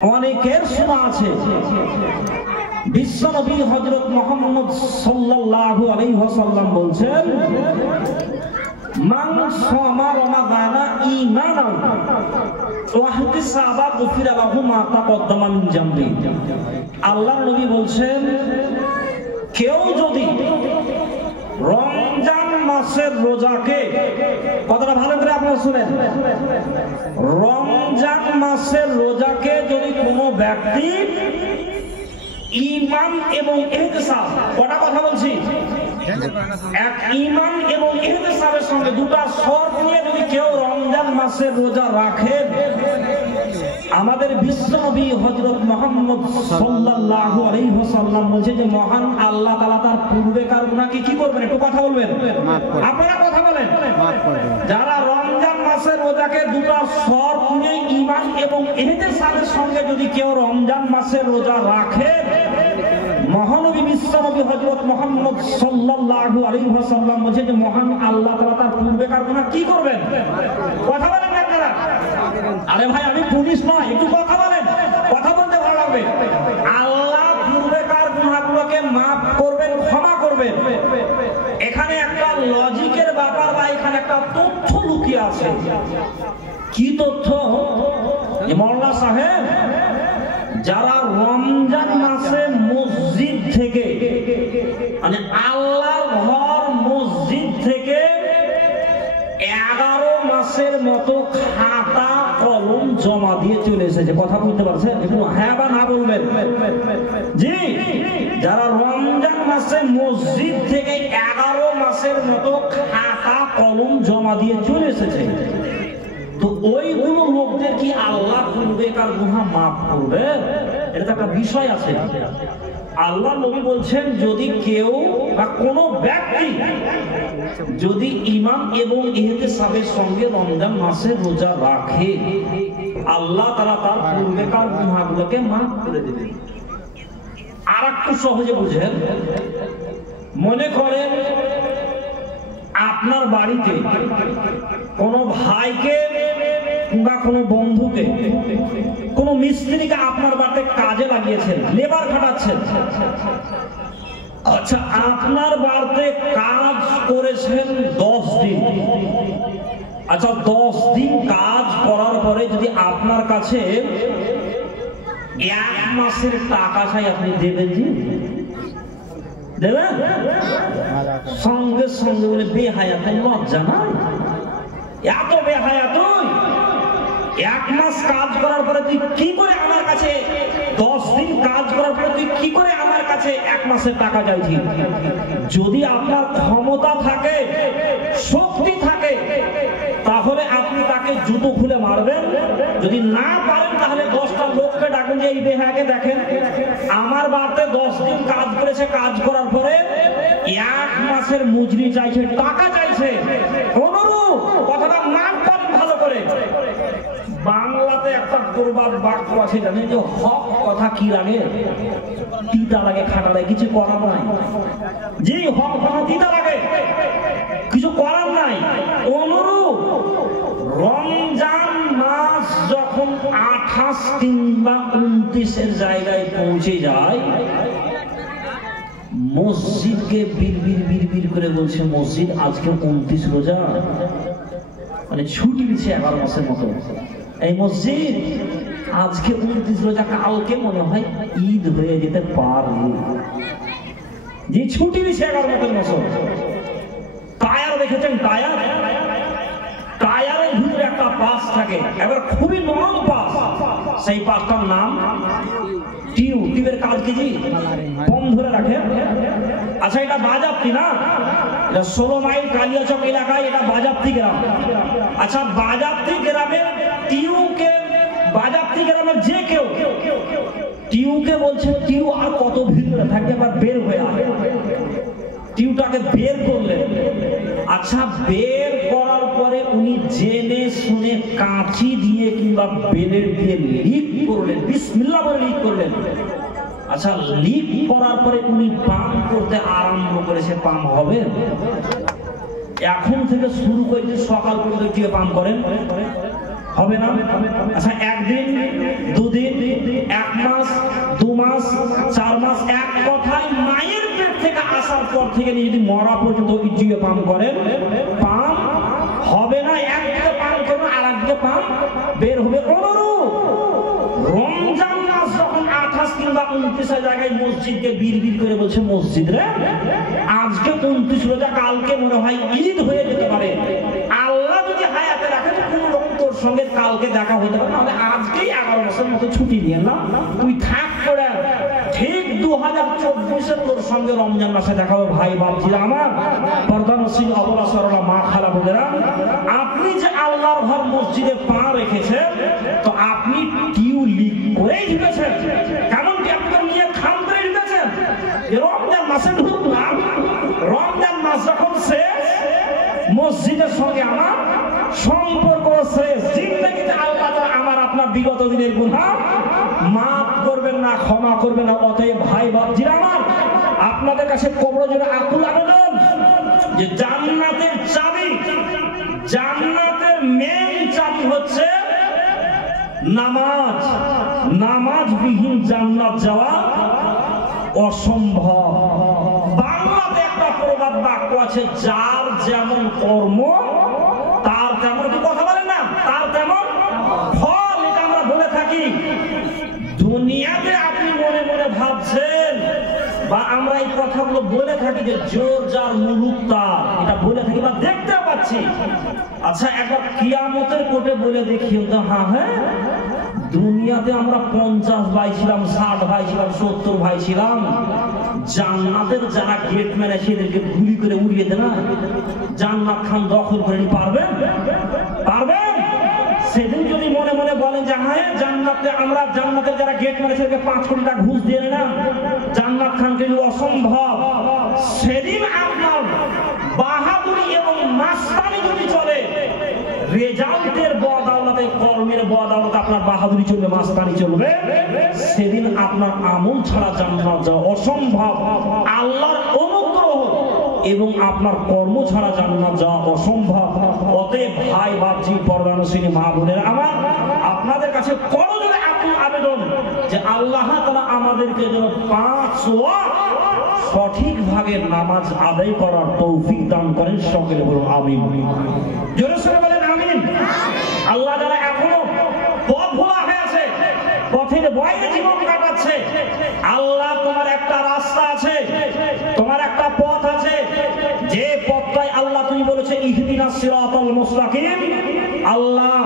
অনেকের শোনা আছে বিশ্বনবী হযরত মুহাম্মদ সাল্লাল্লাহু আলাইহি ওয়াসাল্লাম বলছেন, মান সামা রমাদানা ঈমানান ওয়া ইহতিসাবা গুফিরা লাহু মা তাকদ্দামা মিন জামবি। আল্লাহর নবী বলছেন, কেউ যদি রমজান মাসের রোজাকে, কথাটা ভালো করে আপনারা শুনেন, রমজান মাসের রোজাকে যদি কোনো ব্যক্তি ঈমান এবং ইহতিসাব, কটা কথা বলছি, এক ঈমান এবং ইহতিসাবের সঙ্গে দুটো শর্ত নিয়ে যদি কেউ রমজান মাসের রোজা রাখে, আমাদের বিশ্বনবী হযরত মুহাম্মদ সাল্লাল্লাহু আলাইহি ওয়াসাল্লাম বলেছে যে মহান আল্লাহ তাআলা তার পূর্বেকার গুনাহকে কি করবেন, একটু কথা বলবেন, আপনারা কথা বলেন। যারা রমজান মাসের রোজাকে দুটো শর্ত নিয়ে ঈমান এবং ইহতিসাবের সঙ্গে যদি কেউ রমজান মাসের রোজা রাখে, মহানবী বিশ্বনবী হযরত মুহাম্মদ সাল্লাল্লাহু আলাইহি ওয়াসাল্লাম বলেছে যে মহান আল্লাহ তাআলা তার পূর্বেকার গুনাহ কি করবেন, কথা বলেন আপনারা। আরে ভাই, আমি পুলিশ নয়, একটু কথা বলেন, কথা বলতে ভালো লাগবে। আল্লাহ পূর্বেকার গুনাহগুলোকে মাফ করবেন, ক্ষমা করবেন। এখানে একটা লজিকের ব্যাপার বা এখানে একটা তথ্য লুকিয়ে আছে। কি তথ্য? মোল্লা সাহেব, যারা রমজান মাসে মসজিদ থেকে, মানে আল্লাহর ঘর মসজিদ থেকে 11 মাসের মতো খাতা কলম জমা দিয়ে চলে এসেছে, কথা বলতে পারছেন? একটু হ্যাঁ বা না বলবেন। জি, যারা রমজান মাসে মসজিদ থেকে 11 মাসের মতো খাতা কলম জমা দিয়ে চলে এসেছে, তো ওইগুলো লোকদের কি আল্লাহ পূর্বেকার গুনাহ মাফ করবে? এটা একটা বিষয় আছে। আল্লাহ নবী বলছেন, যদি কেউ বা কোনো ব্যক্তি যদি ঈমান এবং ইহতিসাবের সঙ্গে রমজান মাসের রোজা রাখে, আল্লাহ তাআলা তার পূর্বেকার গুনাহগুলোকে মাফ করে দেবেন। আর একটু সহজে বুঝেন, মনে করেন আপনার বাড়িতে কোনো ভাইকে বা কোনো বন্ধুকে, কোনো মিস্ত্রিকে আপনার বাড়িতে কাজে লাগিয়েছেন, লেবার খাটাচ্ছেন। আচ্ছা, আপনার বাড়িতে কাজ করেছেন 10 দিন। আচ্ছা, 10 দিন কাজ করার পরে যদি আপনার কাছে 1 মাসের টাকা চাই, আপনি দেবেন? জি দেবেন? সঙ্গে সঙ্গে বলে বেহায়াতে লজ্জা নাই? এত বেহায়া তুই! 1 মাস কাজ করার পরে তুই কি করে আমার কাছে, 10 দিন কাজ করার পরে তুই কি করে আমার কাছে 1 মাসের টাকা চাইছি? যদি আপনার ক্ষমতা থাকে, শক্তি থাকে, তাহলে আপনি তাকে জুতো খুলে মারবেন। যদি না পারেন তাহলে 10টা লোককে ডাকেন যে এই বেহায়াকে দেখেন, আমার বাড়িতে 10 দিন কাজ করেছে, কাজ করার পরে 1 মাসের মজুরি চাইছে, টাকা চাইছে। অনুরূপ কথাটা মান করেন ভালো করে। বাংলাতে একটা প্রবাদ বাক্য আছে, জানেন? যে হক কথা কি লাগে? তিতা লাগে, খাটা লাগে, কিছু করার নাই। জি, হক কথা তিতা লাগে, কিছু করার নাই। অনুরূপ রমজান মাস যখন 28 কিংবা 29-এর জায়গায় পৌঁছে যায়, মসজিদকে বিড়বিড় করে বলছে, মসজিদ আজকে 29 রোজা, মানে ছুটি দিচ্ছে 11 মাসের মতো। এই মসজিদ আজকে 29 রোজা, কালকে মনে হয় ঈদ হয়ে যেতে পারে। যে ছুটি দিচ্ছে 11 মাসের মতো। টায়ার দেখেছেন? টায়ারের ভিতরে একটা পাস থাকে, এবার খুবই নরম পাস। সেই পাসটার নাম টিউব। টিউবের কাজ কি? জি, কম ধরে রাখে। আচ্ছা, এটা বাজাপ্তি না? এটা 16 মাইল কালিয়াচক এলাকায়, এটা বাজাপ্তি গ্রাম। আচ্ছা, বাজাপ্তি গ্রামের টিউকে, বাজাপ্তি গ্রামের যে কেউ টিউকে বলছে, টিউ আর কত ভিতরে থাকবে, আবার বের হয়ে আসে। টিউটাকে বের করলেন। আচ্ছা, বের করার পরে উনি জেনে শুনে কাঁচি দিয়ে কিংবা বেলের দিয়ে লিক করলেন, বিসমিল্লাহ বলে লিক করলেন। আচ্ছা, লিক করার পরে উনি পাম্প করতে আরম্ভ করেছে, পাম্প হবে। এখন থেকে শুরু করে সকাল পর্যন্ত পাম্প করেন, হবে না? আচ্ছা, একদিন, দুদিন, 1 মাস, 2 মাস, 4 মাস, এক কথায় মায়ের পেট থেকে আসার পর থেকে যদি মরা পর্যন্ত ইজিয়ে পান করেন, পান হবে না। একদিকে পান করবেন, আর একদিকে পান বের হবে। অনুরূপ রমজান মাস যখন 28 কিংবা 29 জায়গায় মসজিদকে বিড়বিড় করে বলছে, মসজিদ রে আজকে 29 রোজা, কালকে মনে হয় ঈদ হয়ে যেতে পারে, আল্লাহ যদি হায়াতে রাখে তো কোন রকম তোর সঙ্গে কালকে দেখা হতে পারে, তাহলে আজকেই 11 বছরের মতো ছুটি নিয়ে না, তুই থাক করে। ঠিক 2024-এ তোর সঙ্গে রমজান মাসে দেখা হবে। ভাই বাপজিরা আমার, পর্দানশীল আবুল আসররা, মা খালা বোনেরা, আপনি যে আল্লাহর ঘর মসজিদে পা রেখেছেন, তো আপনি টিউলিপ করেই ঢুকেছেন। কেমন কি আপনি তো নিয়ে খান করে ঢুকেছেন? রমজান মাসে ঢুকলাম, রমজান মাস যখন শেষ, মসজিদের সঙ্গে আমার সম্পর্ক শেষ। জিন্দেগিতে আল্লাহ তাআলা আমার আপনার বিগত দিনের গুনাহ মাফ করবেন না, ক্ষমা করবেন না। অতএব ভাই বাপজিরা আমার, আপনাদের কাছে কবর জোরে আকুল আবেদন যে জান্নাতের চাবি, জান্নাতের মেইন চাবি হচ্ছে নামাজ। নামাজবিহীন জান্নাত যাওয়া অসম্ভব। বাংলাতে একটা প্রবাদ বাক্য আছে, যার যেমন কর্ম তার তেমন, কি কথা বলেন না, তার তেমন ফল। এটা আমরা বলে থাকি। দুনিয়াতে আপনি মনে মনে ভাবছেন, বা আমরা এই কথাগুলো বলে থাকি যে জোর যার মুলুক তার, এটা বলে থাকি বা দেখতে পাচ্ছি। আচ্ছা, একবার কিয়ামতের কোর্টে বলে দেখিও তো। হ্যাঁ, দুনিয়াতে আমরা 50 ভাই ছিলাম, 60 ভাই ছিলাম, 70 ভাই ছিলাম। জান্নাতের যারা গেটম্যান আছে এদেরকে গুলি করে উড়িয়ে দেন, জান্নাত খান দখল করে নিতে পারবেন? পারবেন? সেদিন যদি মনে মনে বলেন যে হ্যাঁ জান্নাতে, আমরা জান্নাতের যারা গেটম্যান আছে এদেরকে 5 কোটি টাকা ঘুষ দিয়ে নিলাম, জান্নাত খানকে অসম্ভব। সেদিন আপনার বাহাদুরি এবং মাস্তানি যদি চলে, রেজাল্টের বদাওলাতে, কর্মের বদাওলাতে আপনার বাহাদুরি চলবে, মাস্তানি চলবে, সেদিন আপনার আমল ছাড়া জান্নাত যাওয়া অসম্ভব। আল্লাহর অনুগ্রহ এবং আপনার কর্ম ছাড়া জান্নাত যাওয়া অসম্ভব। অতএব ভাই বাপজি, পর্দানশীলী মা বোনেরা আমার, আপনাদের কাছে করজোড়ে আকুল আবেদন যে আল্লাহ তাআলা আমাদেরকে যেন 5 ওয়াক্ত সঠিক ভাবে নামাজ আদায় করার তৌফিক দান করেন। সকলে বলুন আমিন। জোরে সরে বলেন আমিন। আল্লাহ যারা এখনো পথ ভোলা হয়ে আছে, পথের বাইরে জীবন কাটাচ্ছে, আল্লাহ তোমার একটা রাস্তা আছে, তোমার একটা পথ আছে, যে পথটাই আল্লাহ তুমি বলেছে ইহদিনাস সিরাতাল মুস্তাকিম। আল্লাহ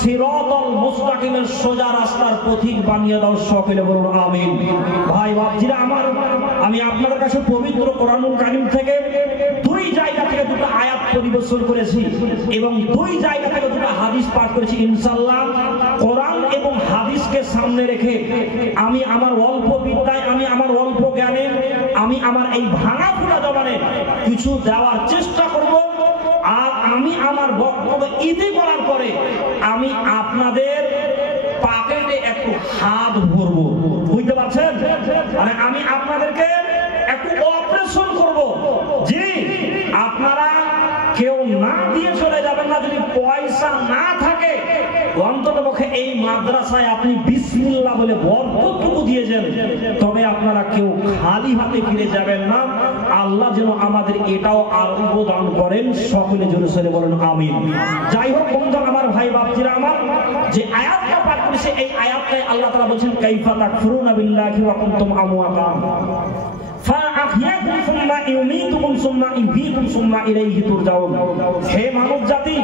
সিরাতাল মুস্তাকিমের সোজা রাস্তার পথিক বানিয়ে দাও। সকলে বলুন আমিন। ভাই বাপজিরা আমার, আমি আপনাদের কাছে পবিত্র কোরআনুল কারীম থেকে 2 জায়গা থেকে 2টা আয়াত পরিবেশন করেছি এবং 2 জায়গা থেকে 2টা হাদিস পাঠ করেছি। ইনশাআল্লাহ কোরআন এবং হাদিসকে সামনে রেখে আমি আমার অল্প বিদ্যায়, আমি আমার অল্প জ্ঞানে, আমি আমার এই ভাঙা পুরা জবানে কিছু দেওয়ার চেষ্টা করব। আর আমি আমার বক্তব্য ইতি করার পরে আমি আপনাদের পকেটে একটু হাত ভরবো, বুঝতে পারছেন? মানে আমি আপনাদেরকে একটু অপারেশন করব। জি, আপনারা কেউ না দিয়ে চলে যাবেন না। যদি পয়সা না থাকে, অন্ততপক্ষে এই মাদ্রাসায় আপনি বিসমিল্লাহ বলে বরকতটুকু দিয়েছেন, তবে আপনারা কেউ খালি হাতে ফিরে যাবেন না। আল্লাহ যেন আমাদের এটাও আর উপদান করেন। সকলে জোরে সরে বলেন আমিন। যাই হোক বন্ধুরা আমার, ভাই বাপজিরা আমার, যে আয়াতটা পাঠ করেছে এই আয়াতটায় আল্লাহ তাআলা বলেছেন কাইফা তাকফুরুনা বিল্লাহি ওয়া কুনতুম আমওয়াতান ফাআহইয়াকুম সুম্মা ইউমীতুকুম সুম্মা ইউহয়ীকুম সুম্মা ইলাইহি তুরজাউন। হে মানব জাতি,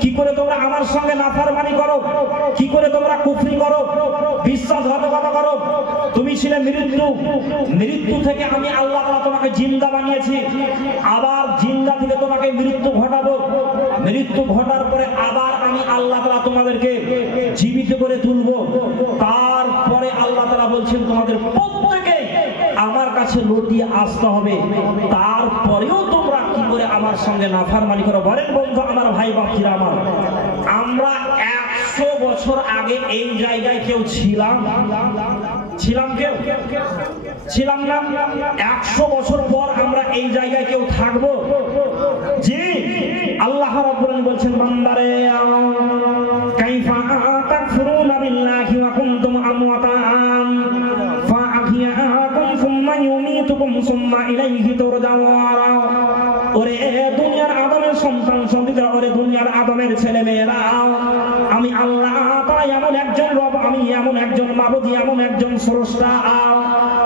কি করে তোমরা আমার সঙ্গে নাফরমানি করো, কি করে তোমরা কুফরি করো, বিশ্বাসঘাতকতা করো? তুমি ছিলে মৃত্যু, মৃত্যু থেকে আমি আল্লাহ তাআলা তোমাকে জিন্দা বানিয়েছি, আবার জিন্দা থেকে তোমাকে মৃত্যু ঘটাবো, মৃত্যু ঘটার পরে আবার আমি আল্লাহ তাআলা তোমাদেরকে জীবিত করে তুলবো। তারপরে আল্লাহ তাআলা বলছেন তোমাদের প্রত্যেকে আমার কাছে লুটিয়ে আসতে হবে। তারপরেও তোমরা কি করে আমার সঙ্গে নাফরমানি করো? বলেন বন্ধু আমার, ভাই বাপজিরা আমার, আমরা 100 বছর আগে এই জায়গায় কেউ ছিলাম? কেউ ছিলাম না। 100 বছর পর আমরা এই জায়গায় কেউ থাকবো? জি, আল্লাহ রাব্বুল আলামিন বলছেন বান্দারে কাইফা তাকফুরুনা বিল্লাহি ওয়া কুনতুম আমওয়াতান ফাআহইয়াকুম সুম্মা ইউমীতুকুম সুম্মা ইলাইহি তুরজাউন। ওরে দুনিয়ার আদমের সন্তান সন্ততিরা, ওরে দুনিয়ার আদমের ছেলে মেয়েরা, আমি আল্লাহ তাআলা এমন একজন রব, আমি এমন একজন মাবুদ, এমন একজন স্রষ্টা।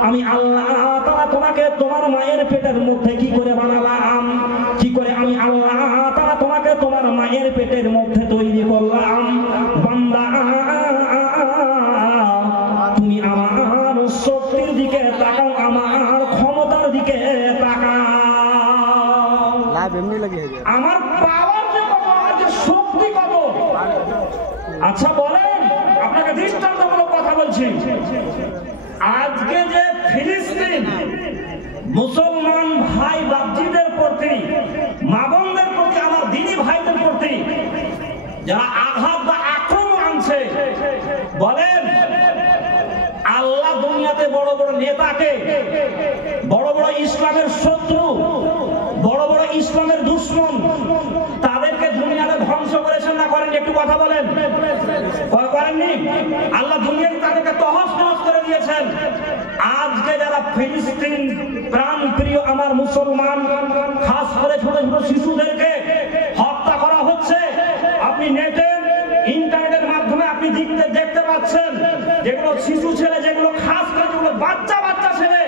আমি আল্লাহ তাআলা তোমাকে তোমার মায়ের পেটের মধ্যে কি করে বানালাম, কি করে আমি আল্লাহ তাআলা তোমাকে তোমার মায়ের পেটের মধ্যে তৈরি করলাম। বান্দা তুমি আমার শক্তির দিকে তাকাও, আমার ক্ষমতার দিকে তাকাও, আমার পাওয়ার যে কত, আমার যে শক্তি কত। আচ্ছা বলেন, আপনাকে দৃষ্টান্তমূলক কথা বলছি, আজকে যে ফিলিস্তিন মুসলমান ভাই বাপজিদের প্রতি, মা বোনদের প্রতি, আমার দিনী ভাইদের প্রতি যারা আঘাত বা আক্রমণ আনছে, বলেন আল্লাহ দুনিয়াতে বড় বড় নেতাকে, বড় বড় ইসলামের শত্রু, বড় বড় ইসলামের দুশমন, তাদেরকে দুনিয়াতে ধ্বংস করেছেন না করেন? একটু কথা বলেন, করেননি? আল্লাহ দুনিয়াতে তাদেরকে তহস নহস করে দিয়েছেন। আজকে যারা ফিলিস্তিন প্রাণ প্রিয় আমার মুসলমান, খাস করে ছোট ছোট শিশুদেরকে হত্যা করা হচ্ছে, আপনি নেটে ইন্টারনেটের মাধ্যমে আপনি দেখতে পাচ্ছেন, যেগুলো শিশু ছেলে, যেগুলো খাস করে যেগুলো বাচ্চা বাচ্চা ছেলে,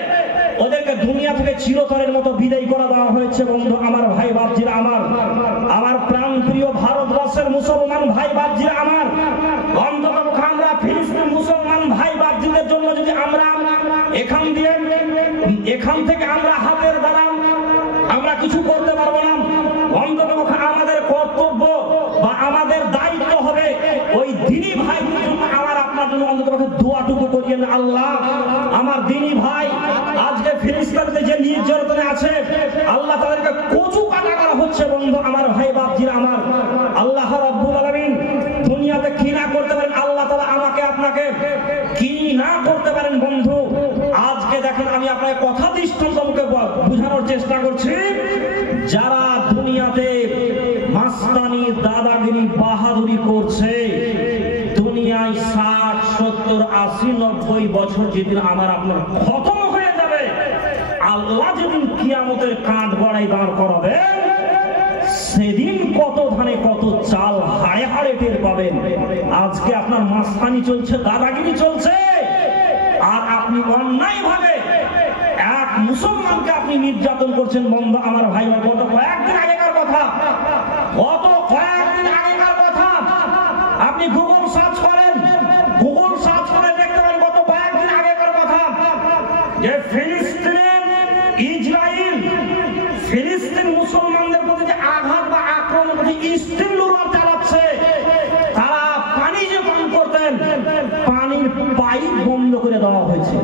ওদেরকে দুনিয়া থেকে চিরতরের মতো বিদায় করে দেওয়া হয়েছে। বন্ধু আমার, ভাই বাপজিরা আমার প্রাণ প্রিয় ভারতবর্ষের মুসলমান ভাই বাপজিরা আমার, অন্তত আমরা ফিলিস্তিন মুসলমান ভাই বাপজিদের জন্য যদি আমরা এখান থেকে আমরা হাতের দ্বারা আমরা কিছু করতে পারবো না, অন্তত আমাদের কর্তব্য বা আমাদের দায়িত্ব হবে ওই দিনী ভাইদের জন্য আমার আপনার জন্য অন্তত দোয়াটুকু করিয়েন। আল্লাহ আমার দিনী ভাই আজকে ফিলিস্তিনে যে নির্যাতনে আছে, আল্লাহ তাদেরকে কচু কাটা করা হচ্ছে। বন্ধু আমার, ভাই বাপজিরা আমার, আল্লাহ রাব্বুল আলামিন দুনিয়াতে কি না করতে পারেন, আল্লাহ তাআলা আমাকে আপনাকে কি না করতে পারেন। বন্ধু আজকে দেখেন, আমি আপনাকে কথা দৃষ্টান্তমূলক বোঝানোর চেষ্টা করছি, যারা দুনিয়াতে মাস্তানি, দাদাগিরি, বাহাদুরি করছে, দুনিয়ায় 60, 70, 80, 90 বছর যেদিন আমার আপনার খতম হয়ে যাবে, আল্লাহ যেদিন কিয়ামতের কাঁধ গড়াই দাঁড় করাবে, সেদিন কত ধানে কত চাল হাড়ে হাড়ে টের পাবেন। আজকে আপনার মাস্তানি চলছে, দাদাগিরি চলছে, আর আপনি অন্যায় ভাবে এক মুসলমানকে আপনি নির্যাতন করছেন। বন্ধু আমার, ভাই গত কয়েকদিন আগেকার কথা, আপনি গুগল সার্চ করেন, গুগল সার্চ করে দেখতে পারেন গত কয়েকদিন আগেকার কথা, যে ফিলিস্তিন মুসলমানদের প্রতি যে আঘাত বা আক্রমণ স্টিল লোহার চালাচ্ছে, তারা পানি যে পান করতেন, পানির পাইপ বন্ধ করে দেওয়া হয়েছে।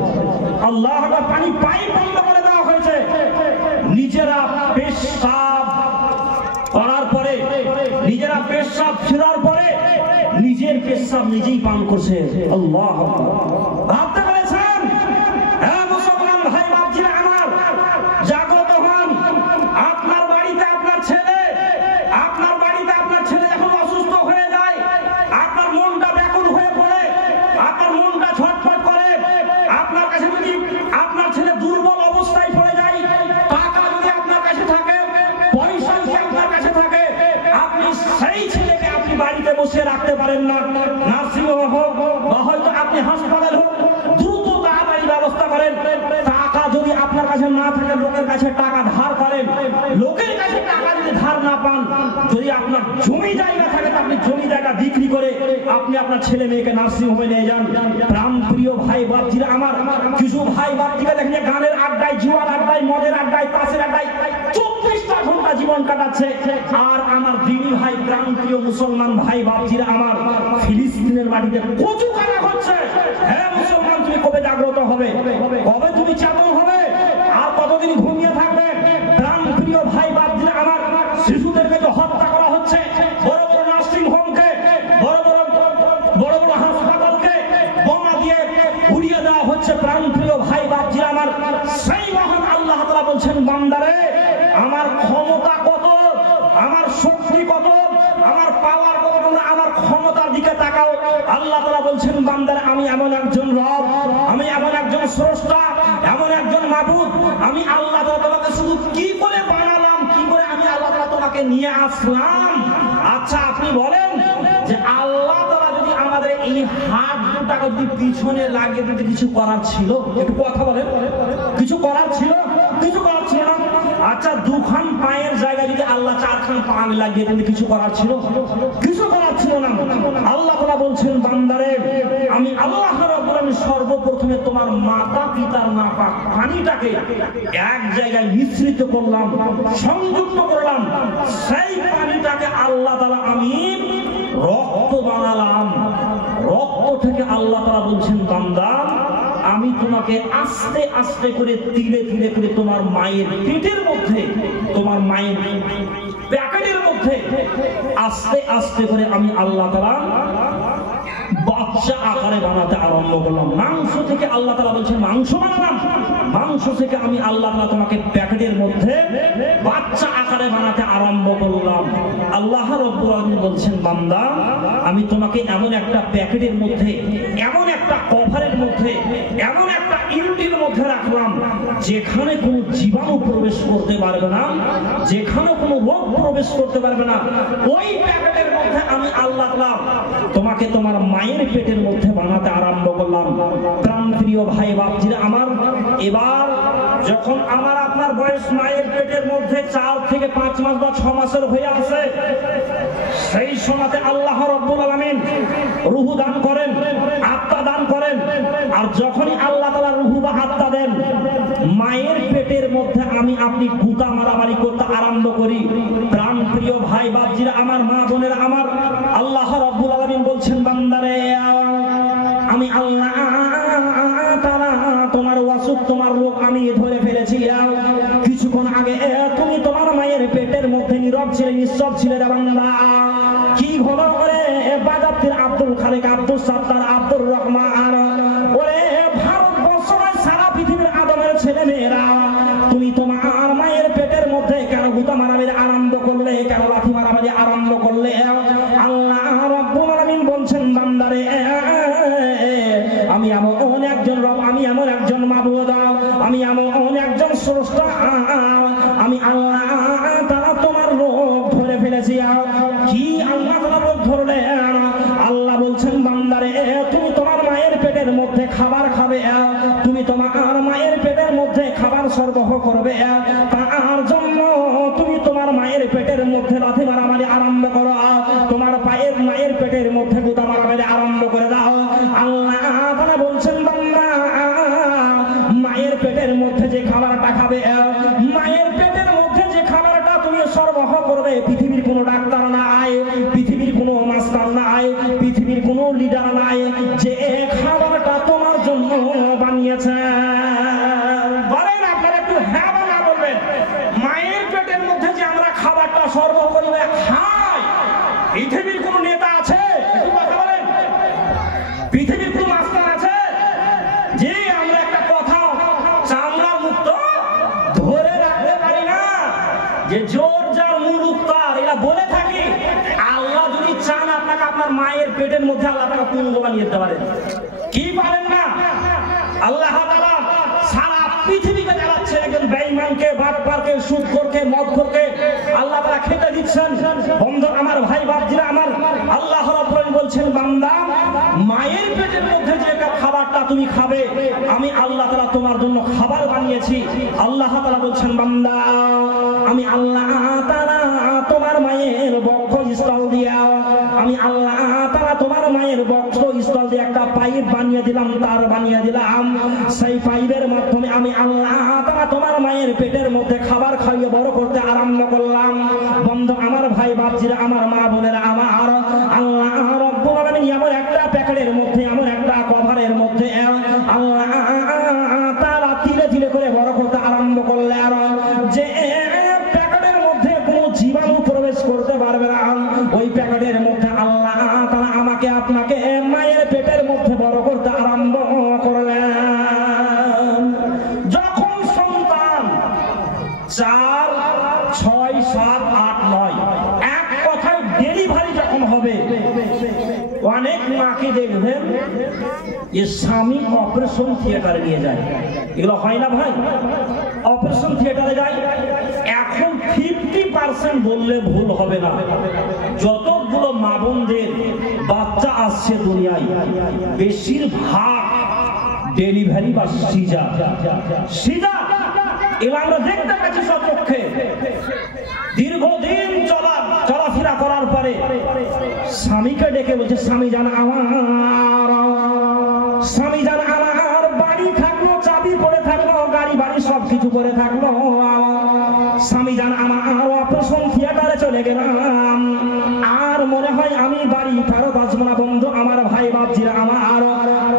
আল্লাহ, পানি পাইপ বন্ধ করে দেওয়া হয়েছে। নিজেরা পেশাব করার পরে, নিজেরা পেশাব ফেরার পরে নিজের পেশাব নিজেই পান করছে। আল্লাহ, ভাবতে পেরেছেন? হ্যাঁ মুসলমান ভাই বাপজিরা আমার, জাগ্রত হন। আপনার বাড়িতে আপনার ছেলে যখন অসুস্থ হয়ে যায়, আপনার মনটা ব্যাকুল হয়ে পড়ে, আপনার মনটা ছটফট করে, আপনার কাছে যদি আপনার ছেলে দুর্বল অবস্থায় পড়ে যায়, টাকা যদি আপনার কাছে থাকে, পয়সা যদি আপনার কাছে থাকে, আপনি সেই ছেলেকে আপনি বাড়িতে বসে রাখতে পারেন না। নার্সিংহোম হোক বা হয়তো আপনি হাসপাতাল হোক, দ্রুত তাড়াতাড়ি ব্যবস্থা করেন। টাকা যদি আপনার কাছে না থাকে, লোকের কাছে টাকা ধার করেন। লোকের কাছে টাকা যদি ধার না পান, যদি আপনার জমি জায়গা থাকে, আপনি জমি জায়গা বিক্রি করে আপনি আপনার ছেলে মেয়েকে নার্সিংহোমে নিয়ে যান। প্রাণ প্রিয় ভাই বাপজিরা আমার, কিছু ভাই বাপজিরা দেখেন গানের আড্ডায়, জুয়ার আড্ডায়, মদের আড্ডায়, তাসের আড্ডায় 24টা ঘন্টা জীবন কাটাচ্ছে। আর আমার দিনী ভাই, প্রাণ প্রিয় মুসলমান ভাই বাপজিরা আমার, ফিলিস্তিনের মাটিতে কচু কাটা হচ্ছে। হ্যাঁ মুসলমান, তুমি কবে জাগ্রত হবে? কবে তুমি চেতন হবে? আর কতদিন ঘুমিয়ে থাকবে? প্রাণ প্রিয় ভাই বাপজিরা আমার, শিশুদেরকে যে হত্যা করা হচ্ছে, বড় বড় নার্সিং হোমকে, বড় বড় হাসপাতালকে বোমা দিয়ে উড়িয়ে দেওয়া হচ্ছে। প্রাণ প্রিয় ভাই বাপজিরা আমার, সেই মহান আল্লাহ তাআলা বলছেন, বান্দারে আমার ক্ষমতা কত, আমার শক্তি কত, আমার পাওয়ার কত, আমার ক্ষমতার দিকে তাকাও। আল্লাহ তাআলা বলছেন বান্দার আমি এমন একজন রব, আমি এমন একজন স্রষ্টা, এমন একজন মাবুদ, আমি আল্লাহ তাআলা তোমাকে শুধু কি করে বানালাম, কি করে আমি আল্লাহ তাআলা তোমাকে নিয়ে আসলাম। আচ্ছা আপনি বলেন যে আল্লাহ তাআলা যদি আমাদের এই হাত দুটাকে যদি পিছনে লাগিয়ে দিতে কিছু করার ছিল, একটু কথা বলেন, কিছু করার ছিল? কিছু করার ছিল না। আচ্ছা দুখান পায়ের জায়গায় যদি আল্লাহ চারখান পা লাগিয়ে দিতে কিছু করার ছিল? কিছু করার ছিল না। আল্লাহ তাআলা বলছেন বান্দারে আমি আল্লাহ রাব্বুল আলামিন সর্বপ্রথমে তোমার মাতা পিতার নাপাক পানিটাকে এক জায়গায় মিশ্রিত করলাম, সংযুক্ত করলাম, সেই পানিটাকে আল্লাহ তাআলা আমি রক্ত বানালাম। রক্ত থেকে আল্লাহ তাআলা বলছেন বান্দা আমি তোমাকে আস্তে আস্তে করে তিলে তিলে করে তোমার মায়ের পেটের মধ্যে, তোমার মায়ের প্যাকেটের মধ্যে আস্তে আস্তে করে আমি আল্লাহ তাআলা বাচ্চা আকারে বানাতে আরম্ভ করলাম। মাংস থেকে আল্লাহ তাআলা বলছেন মাংস বানালাম, মাংস থেকে আমি আল্লাহ তাআলা তোমাকে প্যাকেটের মধ্যে বাচ্চা আকারে বানাতে আরম্ভ করলাম। আল্লাহ রাব্বুল আলামিন বলছেন বান্দা আমি তোমাকে এমন একটা প্যাকেটের মধ্যে, এমন একটা কভারের মধ্যে, এমন একটা ইউনিটের মধ্যে রাখলাম যেখানে কোনো জীবাণু প্রবেশ করতে পারবে না, যেখানে কোনো রোগ প্রবেশ করতে পারবে না। ওই প্যাকেটের মধ্যে আমি আল্লাহ তাআলা তোমাকে তোমার মায়ের পেটের মধ্যে বানাতে আরম্ভ করলাম। প্রাণপ্রিয় ভাই বাপজিরা আমার, এবার যখন আমার আপনার বয়স মায়ের পেটের মধ্যে 4 থেকে 5 মাস বা 6 মাসের হয়ে আসে, সেই সময়তে আল্লাহ রাব্বুল আলামিন রূহ দান করেন, আত্মা দান করেন। আর যখনই আল্লাহ তাআলা রূহ বা আত্মা দেন, মায়ের পেটের মধ্যে আমি আপনি গুতা মারামারি করতে আরম্ভ করি। প্রাণপ্রিয় ভাই বাপজিরা আমার, মা বোনেরা আমার, আল্লাহ রাব্বুল আলামিন বলছেন বান্দারে আমি আল্লাহ তাআলা তোমার ওয়াসুক, তোমার রোগ আমি ধরে ফেলেছি। কিছুক্ষণ আগে তুমি তোমার মায়ের পেটের মধ্যে নীরব ছিলে, নিঃশব্দ ছিলে রে বান্দা। কি হলো রে বাজাতের আব্দুল খালেক, আব্দুল সাত্তার, আব্দুর রহমান, ওরে ভারতবর্ষ সারা পৃথিবীর আদমের ছেলে মেয়েরা, তুমি তোমার মায়ের পেটের মধ্যে কেন গুতা মারামারি আরম্ভ করলে, কেন লাথি মারামারি আরম্ভ করলে? আল্লাহ রাব্বুল আলামিন বলছেন বান্দারে আমি এমন একজন রব, আমি এমন একজন মাবুদ, আমি এমন একজন স্রষ্টা, আমি আল্লাহ তাআলা তোমার রোগ ধরে ফেলেছি। কি আল্লাহ তাআলা রোগ ধরলেন? আল্লাহ বলছেন বান্দারে তুমি তোমার মায়ের পেটের মধ্যে খাবার খাবে, তুমি তোমার মায়ের পেটের মধ্যে খাবার সরবরাহ করবে, তার জন্য তুমি তোমার মায়ের পেটের মধ্যে লাথি মারামারি আরম্ভ করো, তোমার মায়ের পেটের মধ্যে গুতা মারামারি আরম্ভ করে দাও। আল্লাহ তাআলা বলছেন বান্দা মায়ের পেটের মধ্যে যে খাবারটা খাবে, মায়ের পেটের মধ্যে যে খাবারটা তুমি সরবরাহ করবে, পৃথিবীর কোনো ডাক্তার নাই, পৃথিবীর কোনো মাস্টার নাই, পৃথিবীর কোনো লিডার নাই, যে খাবারটা তোমার জন্য বানিয়েছে। বলেন আপনারা একটু হ্যাঁ বা না বলবেন। মায়ের পেটের মধ্যে যে আমরা খাবারটা সরবরাহ করি খাই, পৃথিবীর কোনো নেতা আছে? কথা বলেন। পৃথিবীর কোনো মাস্টার আছে? যে আমরা একটা কথা চামড়ার মুক্ত ধরে রাখতে পারি না, যে জোর যার মূল উত্তর এরা বলে থাকি। আল্লাহ যদি চান আপনাকে আপনার মায়ের পেটের মধ্যে আল্লাহ তাআলা পুঙ্গ বানিয়ে দিতে পারেন। কি পারেন না? আল্লাহ তাআলা সারা পৃথিবীকে চালাচ্ছেন একজন বেঈমানকে, বাটপারকে, সুদখোরকে, মদখোরকে আল্লাহ তাআলা খেতে দিচ্ছেন। বন্ধু আমার, ভাই বাপজিরা আমার, আল্লাহ রাব্বুল আলামিন বলছেন বান্দা মায়ের পেটের মধ্যে যে খাবারটা তুমি খাবে, আমি আল্লাহ তাআলা তোমার জন্য খাবার বানিয়েছি। আল্লাহ তাআলা বলছেন বান্দা আমি আল্লাহ তাআলা তোমার মায়ের বক্ষস্থল দিয়া, আমি আল্লাহ তাআলা তোমার মায়ের বক্ষস্থল দিয়ে একটা পাইপ বানিয়ে দিলাম, তার বানিয়ে দিলাম। সেই পাইপের মাধ্যমে আমি আল্লাহ তাআলা তোমার মায়ের পেটের মধ্যে খাবার খাইয়ে বড় করতে আরম্ভ করলাম। বন্ধু আমার, ভাই বাপজিরা আমার, মা বোনেরা আমার, আল্লাহ রাব্বুল আলামিন এমন একটা প্যাকেটের মধ্যে, এমন একটা কভারের মধ্যে আল্লাহ তাআলা ধীরে ধীরে করে বড় করতে আরম্ভ করলেন, যে প্যাকেটের মধ্যে কোনো জীবাণু প্রবেশ করতে পারবে না। ওই প্যাকেটের মধ্যে আল্লাহ তাআলা আমাকে আপনাকে মায়ের পেটের মধ্যে বড় করতে আরম্ভ করলেন। যখন সন্তান 4, 6, 7, 8, 9 এক কথায় ডেলিভারি যখন হবে, দেখবেন যে স্বামী অপারেশন থিয়েটারে নিয়ে যায়, এগুলো হয় না ভাই? অপারেশন থিয়েটারে যায়। এখন 50% বললে ভুল হবে না, যতগুলো মা বোনদের বাচ্চা আসছে দুনিয়ায় বেশিরভাগ ডেলিভারি বা সিজার। এবার আমরা দেখতে পাচ্ছি সচক্ষে। দীর্ঘদিন চলাফেরা করার পরে স্বামীকে ডেকে বলছে, স্বামী জান আমার বাড়ি থাকলো, চাবি পড়ে থাকলো, গাড়ি বাড়ি সবকিছু করে থাকলো, স্বামী জান আমার অপারেশন থিয়েটারে চলে গেলাম, আর মনে হয় আমি বাড়ি ফেরত আসবো না। বন্ধু আমার, ভাই বাপজিরা আমার,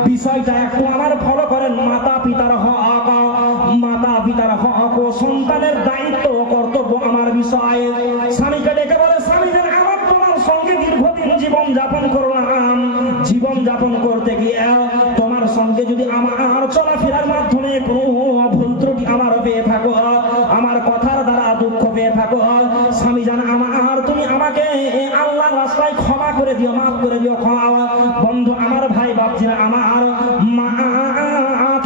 বিষয়টা একটু আমার ফলো করেন। মাতা পিতার হক ও সন্তানের দায়িত্ব কর্তব্য আমার বিষয়ে। স্বামীকে ডেকে বলে, স্বামী জান আমার তোমার সঙ্গে দীর্ঘদিন জীবন যাপন করলাম, জীবন যাপন করতে গিয়ে তোমার সঙ্গে যদি আমার চলাফেরার মাধ্যমে কোনো ভুল ত্রুটি আমার পেয়ে থাকো, আমার কথার দ্বারা দুঃখ পেয়ে থাকো, স্বামী জান আমার তুমি আমাকে আল্লাহর রাস্তায় ক্ষমা করে দিও, মাফ করে দিও। বন্ধু আমার, ভাই বাপজিরা আমার, মা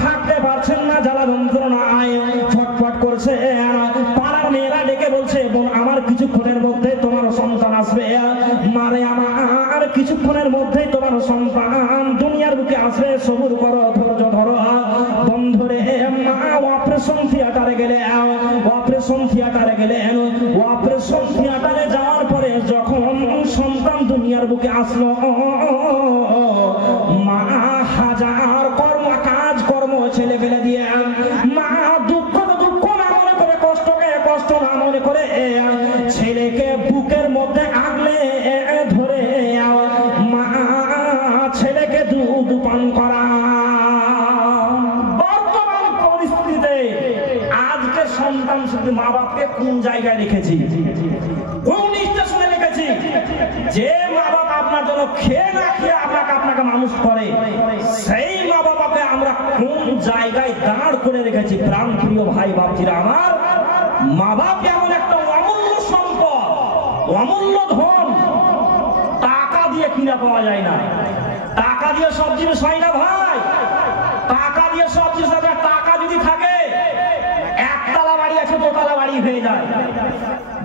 থাকতে পারছেন না, জ্বালা যন্ত্রণায় ছটফট করছে। পাড়ার মেয়েরা ডেকে বলছে, বোন আমার কিছুক্ষণের মধ্যে তোমার সন্তান আসবে, মারে আমার কিছুক্ষণের মধ্যে তোমার সন্তান দুনিয়ার বুকে আসবে, সবুর করো, ধৈর্য ধরো। বন্ধুরে মা অপারেশন থিয়েটারে গেলেন। অপারেশন থিয়েটারে যাওয়ার পরে যখন সন্তান দুনিয়ার বুকে আসলো, মা হাজার কর্ম ছেলে ফেলে দিয়ে, মা দুঃখ না মনে করে, কষ্টকে কষ্ট না মনে করে ছেলেকে বুকের মধ্যে আগলে ধরে মা ছেলেকে দুধ পান করা। বর্তমান পরিস্থিতিতে আজকে সন্তান শুধু মা বাপকে কোন জায়গায় রেখেছি, কোন স্টেশনে রেখেছি? যে মা বাপ আপনার জন্য খেয়ে না খেয়ে আপনাকে মানুষ করে, সেই মা বাবাকে আমরা কোন জায়গায় দাঁড় করে রেখেছি? প্রাণ প্রিয় ভাই বাপজিরা আমার, মা বাপ এমন একটা অমূল্য সম্পদ, অমূল্য ধন, টাকা দিয়ে কিনা পাওয়া যায় না। টাকা দিয়ে সব জিনিস হয় না ভাই, টাকা দিয়ে সব জিনিস হয় না। টাকা যদি থাকে, একতলা বাড়ি আছে দোতলা বাড়ি হয়ে যায়,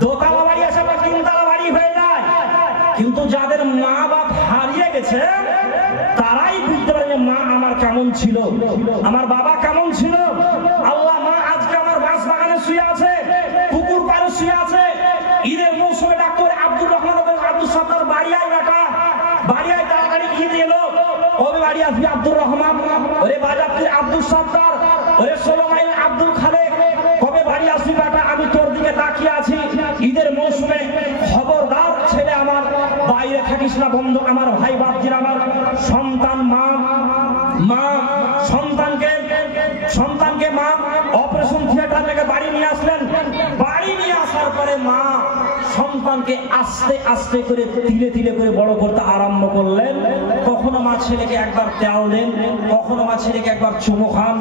দোতলা বাড়ি আছে আবার তিনতলা বাড়ি হয়ে যায়। কিন্তু যাদের মা বাপ হারিয়ে গেছে তারাই বুঝতে পারে যে মা আমার কেমন ছিল, আমার বাবা কেমন ছিল। আল্লাহ, মা আজকে আমার বাস বাগানে শুয়ে আছে, পুকুর পাড়ে শুয়ে আছে। ঈদের মৌসুমে ডাক্তার আব্দুর রহমান আব্দুল সত্তার বাড়ি আয় বেটা, বাড়ি আয়, তাড়াতাড়ি ঈদ এলো, কবে বাড়ি আসবি আব্দুর রহমান? ওরে বাজাপ্তি আব্দুল সত্তার, ওরে 16 মাইল আব্দুল খালেক, কবে বাড়ি আসবি বেটা? আমি তোর দিকে তাকিয়ে আছি ঈদের মৌসুমে। খবরদার ছেলে আমার, বাইরে থাকিস না। বন্ধু আমার, ভাই বাপজিরা আমার, সন্তান মা সন্তানকে মা অপারেশন থিয়েটার থেকে বাড়ি নিয়ে আসলেন। বাড়ি নিয়ে আসার পরে মা সন্তানকে আস্তে আস্তে করে তিলে করে বড় করতে আরম্ভ করলেন। কখনো মা ছেলেকে একবার তেল দেন, কখনো মা ছেলেকে একবার চুমু খান।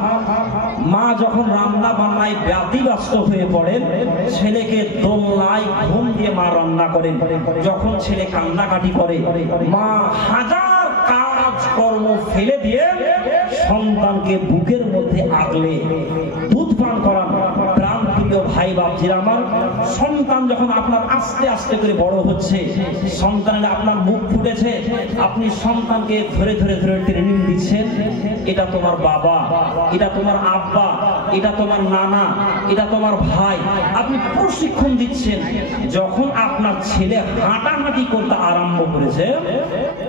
মা যখন রান্না বান্নায় ব্যতিব্যস্ত হয়ে পড়েন, ছেলেকে দোলনায় ঘুম দিয়ে মা রান্না করেন। যখন ছেলে কান্নাকাটি করে, মা হাজার কাজ কর্ম ফেলে দিয়ে সন্তানকে বুকের মধ্যে আগলে দুধ পান করান। প্রাণ প্রিয় ভাই বাপজিরা আমার, সন্তান যখন আপনার আস্তে আস্তে করে বড় হচ্ছে, সন্তানের আপনার মুখ ফুটেছে, আপনি সন্তানকে ধরে ট্রেনিং দিচ্ছেন। এটা তোমার বাবা, এটা তোমার আব্বা, এটা তোমার নানা, এটা তোমার ভাই, আপনি প্রশিক্ষণ দিচ্ছেন। যখন আপনার ছেলে হাঁটাহাঁটি করতে আরম্ভ করেছে,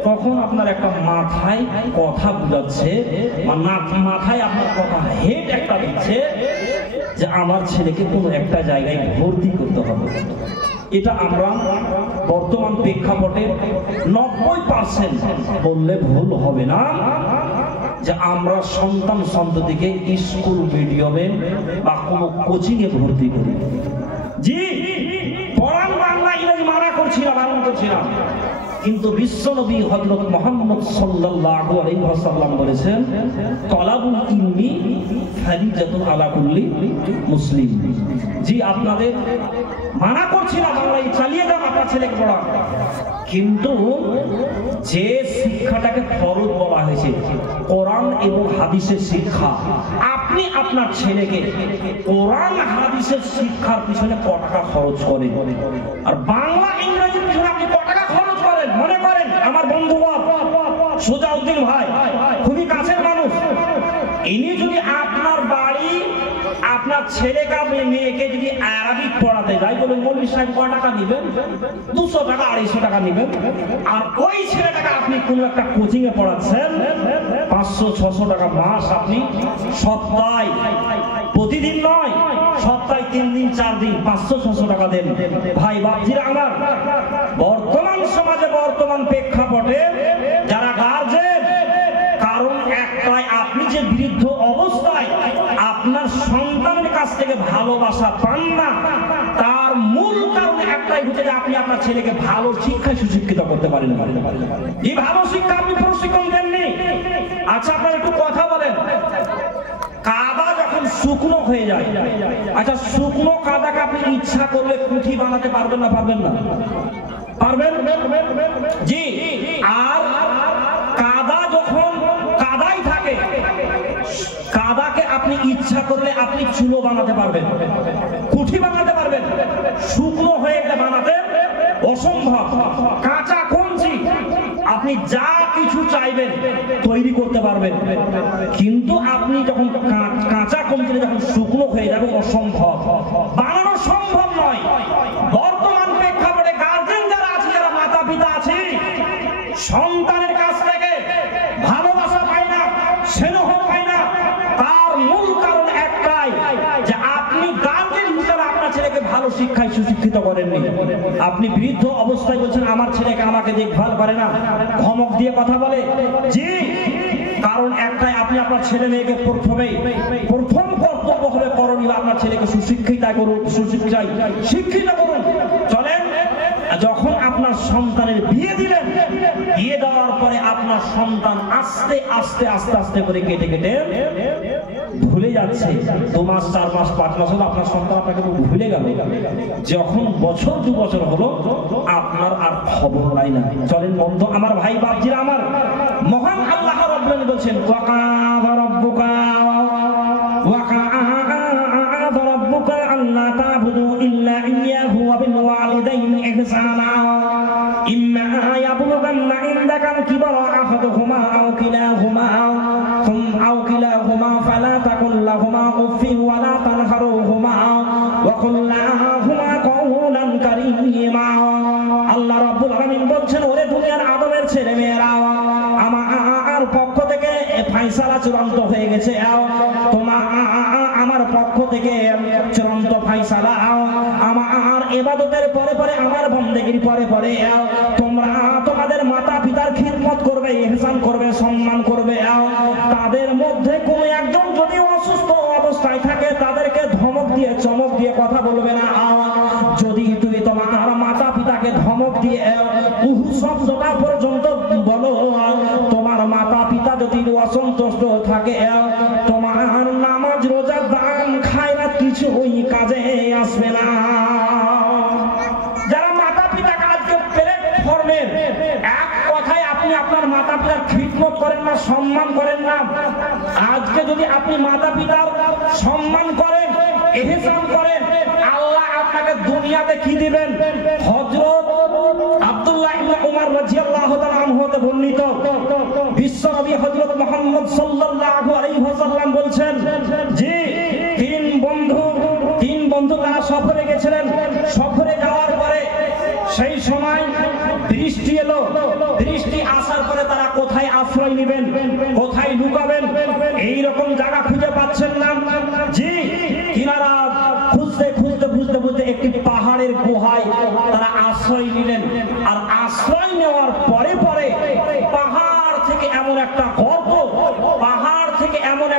তখন আপনার একটা মাথায় কথা বুঝাচ্ছে, মাথায় আপনার কথা হেড একটা দিচ্ছে যে আমার ছেলেকে কোনো একটা জায়গায় ভর্তি করতে হবে। এটা আমরা বর্তমান প্রেক্ষাপটে 90% বললে ভুল হবে না যে আমরা সন্ততিকে স্কুল মিডিয়ামে বা কোনো কোচিং এ ভর্তি করি। জি, পড়ান বাংলা ইংরেজি মানা করছিলাম, বারণ করছিলাম, কিন্তু বিশ্বনবী হযরত মুহাম্মদ সাল্লাল্লাহু আলাইহি ওয়াসাল্লাম বলেছেন, তলাবুল ইলমি ফারিজাতুন আলা কুল্লি মুসলিম। জি, আপনাদের মানা করছি না, বাংলায় চালিয়ে যান আপনার ছেলেকে পড়া, কিন্তু যে শিক্ষাটাকে ফরজ বলা হয়েছে কোরআন এবং হাদিসের শিক্ষা, আপনি আপনার ছেলেকে কোরআন হাদিসের শিক্ষার পিছনে ক টাকা খরচ করেন, আর বাংলা ইংরেজির পিছনে আপনি ক টাকা খরচ করেন? মনে করেন আমার বন্ধু সুজাউদ্দিন ভাই খুবই কাছের মানুষ, ইনি যদি আপনার বাড়ি আপনার ছেলেকে মেয়েকে যদি আরবিক পড়াতে যায়, বলবেন মৌলভী সাহেব কয় টাকা নিবেন? 200 টাকা 250 টাকা নিবেন। আর ওই ছেলেটাকে আপনি কোন একটা কোচিং এ পড়াচ্ছেন 500-600 টাকা মাস, আপনি সপ্তাহে, প্রতিদিন নয়, সপ্তাহে 3 দিন 4 দিন 500-600 টাকা দেন। ভাই বাপজিরা আমার, বর্তমান সমাজে বর্তমান প্রেক্ষাপটে যারা গার্জেন, কারণ একটাই, আপনি যে বৃদ্ধ অবস্থায় আপনার সন্তানের কাছ থেকে ভালোবাসা পান না, তার মূল কারণ একটাই হচ্ছে যে আপনি আপনার ছেলেকে ভালো শিক্ষায় সুশিক্ষিত করতে পারেন। এই ভালো শিক্ষা আপনি প্রশিক্ষণ দেননি। আচ্ছা, আপনার একটু কথা বলেন, কাদা যখন শুকনো হয়ে যায়, আচ্ছা শুকনো কাদাকে আপনি ইচ্ছা করলে কুঠি বানাতে পারবেন না? পারবেন না? পারবেন? জি। আর কাদা যখন কাদাই থাকে, কাদাকে আপনি ইচ্ছা করলে আপনি চুলো বানাতে পারবেন, কুঠি বানাতে পারবেন, শুকনো হয়ে গেলে বানাতে অসম্ভব। কাঁচা কঞ্চি আপনি যা কিছু চাইবেন তৈরি করতে পারবেন, কিন্তু আপনি যখন কাঁচা কঞ্চি যখন শুকনো হয়ে যাবে অসম্ভব, বানানো সম্ভব নয়। বর্তমান প্রেক্ষাপটে গার্জেন যারা আছে, যারা মাতা পিতা আছে, সন্তানের কাছ থেকে ভালোবাসা পায় না, স্নেহ পায় না, তার মূল কারণ একটাই যে আপনি গার্জেন হিসেবে আপনার ছেলেকে ভালো শিক্ষায় সুশিক্ষিত করেননি। আপনি বৃদ্ধ অবস্থায় বলছেন আমার ছেলেকে আমাকে দেখভাল করে না, ধমক দিয়ে কথা বলে। জি, কারণ একটাই, আপনি আপনার ছেলে মেয়েকে প্রথম কর্তব্য হবে করণীয়, আপনার ছেলেকে সুশিক্ষিত করুন, শিক্ষিত করুন। চলেন, যখন আপনার সন্তানের বিয়ে দিলেন, বিয়ে দেওয়ার পরে আপনার সন্তান আস্তে আস্তে আস্তে আস্তে করে কেটে কেটে ভুলে যাচ্ছে। 2 মাস 4 মাস 5 মাস হলো আপনার সন্তান আপনাকে ভুলে গেল, যখন বছর 2 বছর হলো আপনার আর খবর নাই না। চলেন বন্ধু আমার, ভাই বাপজিরা আমার, মহান আল্লাহ রাব্বুল আলামিন বলছেন ওয়াকাযা রাব্বুকা আল্লা তা'বুদু ইল্লা ইয়্যাহু ওয়া বিল ওয়ালিদাইনি ইহসানা ইম্মা ইয়াবলুগান্না ইনদাকা কিবারা আহাদুহুমা আও কিলাহুমা ফালা তাকুল লাহুমা উফিন ওয়া লা তানহারুহুমা ওয়া কুল লাহুমা কাওলান কারীমা। আল্লাহ রাব্বুল আলামিন বলছেন, ওরে দুনিয়ার আদমের ছেলে মেয়েরা, আমার পক্ষ থেকে ফয়সালা চূড়ান্ত হয়ে গেছে, আমার পক্ষ থেকে চূড়ান্ত ফয়সালা, আমার ইবাদতের পরে পরে, আমার বন্দেগীর পরে পরে তোমরা তোমাদের মাতা পিতার খিদমত করবে, ইহসান করবে, সম্মান করবে। তাদের মধ্যে কোনো একজন যদি অসুস্থ অবস্থায় থাকে, তাদেরকে ধমক দিয়ে চমক দিয়ে কথা বলবে না। যদি তুমি তোমার মাতা পিতাকে ধমক দিয়ে শব্দটা পর্যন্ত বলো, তোমার মাতা পিতা যদি অসন্তুষ্ট থাকে, তোমার নামাজ রোজা দান খায়রাত কিছুই কাজে আসবে না। যারা মাতা পিতা আজকে প্ল্যাটফর্মের, এক কথায় আপনি আপনার মাতা পিতার খিদমত করেন না, সম্মান করেন না। আজকে যদি আপনি মাতা পিতার সম্মান করেন, ইহসান করেন, আল্লাহ আপনাকে দুনিয়াতে কি দিবেন? হযরত আব্দুল্লাহ ইবনে উমর রাদিয়াল্লাহু তাআলা আনহু হতে বর্ণিত, বিশ্বনবী হযরত মুহাম্মদ সাল্লাল্লাহু আলাইহি ওয়াসাল্লাম বলছেন, জি, তিন বন্ধু তারা সফরে গেছিলেন। সফরে যাওয়ার পরে সেই সময় বৃষ্টি এলো, বৃষ্টি আসার পরে তারা কোথায় আশ্রয় নেবেন, কোথায় লুকাবেন, এইরকম জায়গা খুঁজে পাচ্ছেন না। জি, কিনারা খুঁজতে একটি পাহাড়ের গুহায় তারা আশ্রয় নিলেন। আর আশ্রয় নেওয়ার পরে পরে পাহাড় থেকে এমন একটা গর্ত, পাহাড় থেকে এমন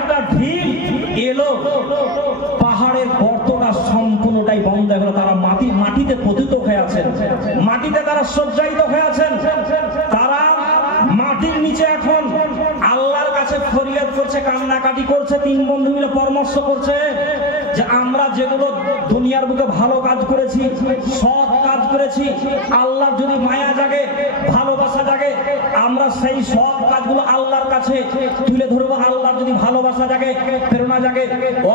একটা ঢিল এলো, পাহাড়ের গর্তটা সম্পূর্ণটাই বন্ধ হয়ে গেল। তারা মাটিতে পতিত হয়ে আছেন, মাটিতে তারা সজ্জায়িত হয়ে আছেন। তারা মাটির নিচে এখন আল্লাহর কাছে ফরিয়াদ করছে, কান্নাকাটি করছে, তিন বন্ধু মিলে পরামর্শ করছে যে আমরা যেগুলো দুনিয়ার বুকে ভালো কাজ করেছি, সৎ কাজ করেছি, আল্লাহ যদি মায়া জাগে, ভালোবাসা জাগে, আমরা সেই সৎ কাজগুলো আল্লাহর কাছে তুলে ধরবো। আল্লাহ যদি ভালোবাসা জাগে, প্রেরণা জাগে,